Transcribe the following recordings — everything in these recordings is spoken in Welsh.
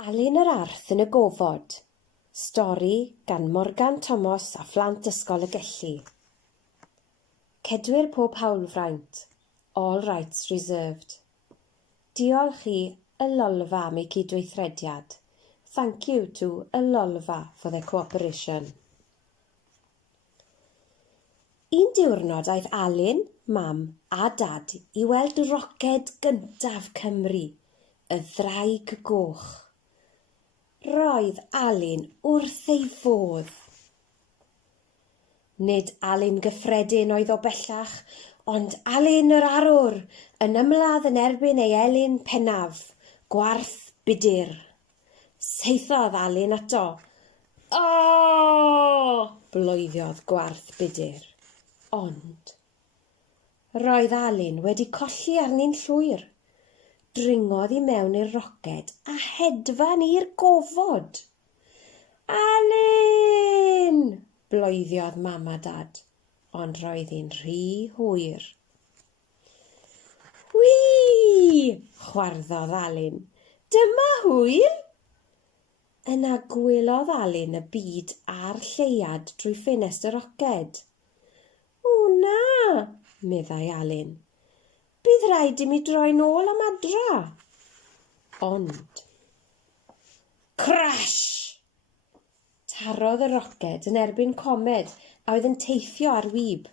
Alun yr Arth yn y Gofod. Stori gan Morgan Thomas a phlant ysgol y Gelli. Cedwyr pob hawlfraint. All rights reserved. Diolch i y Lolfa am ei cydweithrediad. Thank you to y Lolfa for their cooperation. Un diwrnod aeth Alun, mam a dad i weld roced gyntaf Cymru, y Ddraig Goch. Roedd Alun wrth ei fodd. Nid Alun gyffredin oedd o bellach, ond Alun yr Arwr yn ymladd yn erbyn ei elyn pennaf, Gwarth Budur. Saethodd Alun ato. "O!" bloeddodd Gwarth Budur. Ond roedd Alun wedi colli arni'n llwyr. Dringodd i mewn i'r roced a hedfan i'r gofod. "Alun!" bloeddiodd mam a dad, ond roedd hi'n rhy hwyr. "Wii!" chwarddodd Alun. "Dyma hwyl!" Yna gwelodd Alun y byd a'r lleiad drwy ffenest y roced. "O na!" meddai Alun. "Bydd rhaid I mi droi nôl am adra." Ond crash! Tarodd y roced yn erbyn comed a oedd yn teithio ar wyb.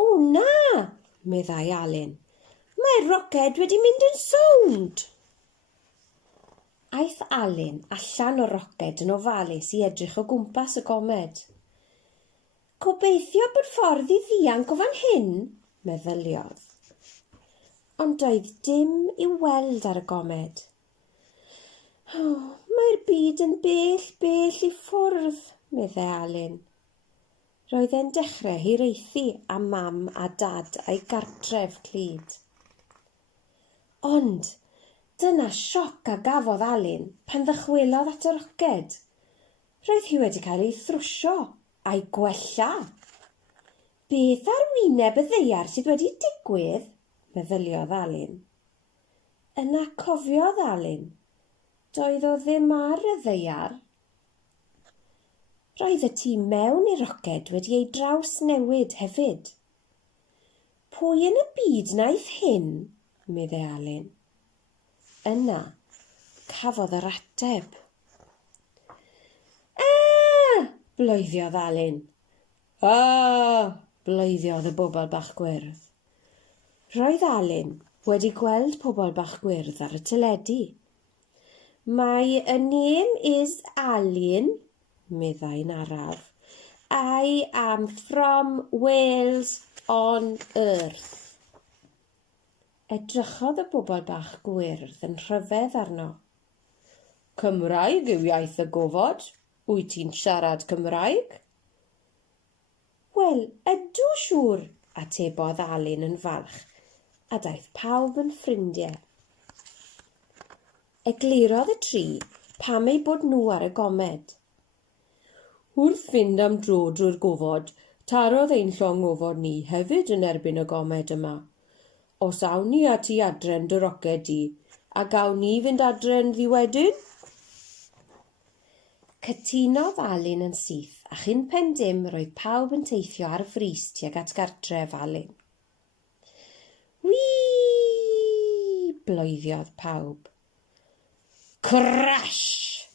"O na!" meddai Alun. "Mae'r roced wedi mynd yn sownd." Aeth Alun allan o'r roced yn ofalus I edrych o gwmpas y gomed. "Gobeithio bod ffordd I ddianc o fan hyn," meddyliodd. Ond doedd dim I weld ar y gomed. "Mae'r byd yn bell I ffwrdd," meddai Alun. Roedd e'n dechrau hiraethu am mam a dad a'i gartref Clyd. Ond dyna sioc a gafodd Alun pan ddychwelodd at y roced. Roedd hi wedi cael ei thrwsio a'i gwella. "Beth ar wyneb y ddaear sydd wedi digwydd?" meddyliodd Alun. Yna cofiodd Alun, doedd o ddim ar y ddaear. Roedd y tŷ mewn i'r roced wedi ei draws newid hefyd. "Pwy yn y byd wnaeth hyn?" meddai Alun. Yna cafodd yr ateb. Bloeddiodd Alun. Bloeddiodd y bobl bach gwyrdd. Roedd Alun wedi gweld pobl bach gwyrdd ar y teledu. "My name is Alun," meddai'n araf. "I am from Wales on Earth." Edrychodd y bobl bach gwyrdd yn rhyfedd arno. "Cymraeg yw iaith y gofod. Wyt ti'n siarad Cymraeg?" "Wel, ydw siŵr," atebodd Alun yn falch, a daeth pawb yn ffrindiau. Eglurodd y tri pam ei bod nhw ar y gomed. "Wrth fynd am dro drwy'r gofod, tarodd ein llong ofod ni hefyd yn erbyn y gomed yma. Os awn ni at I adren dy roced di, a gawn ni fynd adren ddi wedyn?" Cytunodd Alun yn syth, a chyn pen dim roedd pawb yn teithio ar frys tuag at gartref Alun. "Wii!" bloeddiodd pawb. Crash!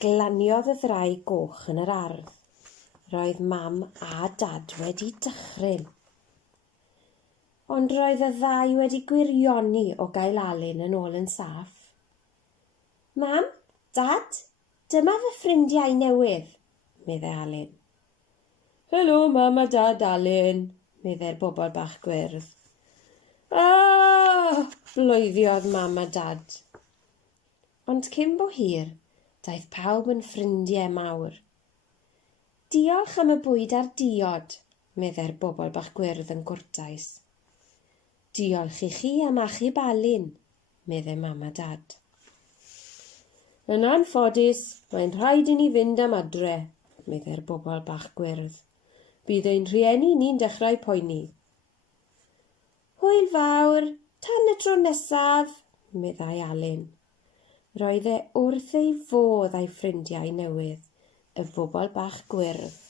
Glaniodd y ddraig goch yn yr ardd. Roedd mam a dad wedi dychryn. Ond roedd y ddau wedi gwirioni o gael Alun yn ôl yn saff. "Mam, Dad, dyma fy ffrindiau newydd," meddai Alun. "Helo, mam a dad Alun," meddai'r bobl bach gwyrdd. Bloeddiodd mam a dad. Ond cyn bo hir, daeth pawb yn ffrindiau mawr. "Diolch am y bwyd a'r diod," meddai'r bobl bach gwyrdd yn gwrtais. "Diolch I chi am achub Alun," meddai mam a dad. "Yn anffodus, mae'n rhaid I ni fynd am adre," meddai'r bobl bach gwyrdd. "Bydd ein rhieni ni'n dechrau poeni." "Hwyl fawr, tan y tro nesaf," meddai Alun. Roedd e wrth ei fodd a'i ffrindiau newydd, y bobl bach gwyrdd.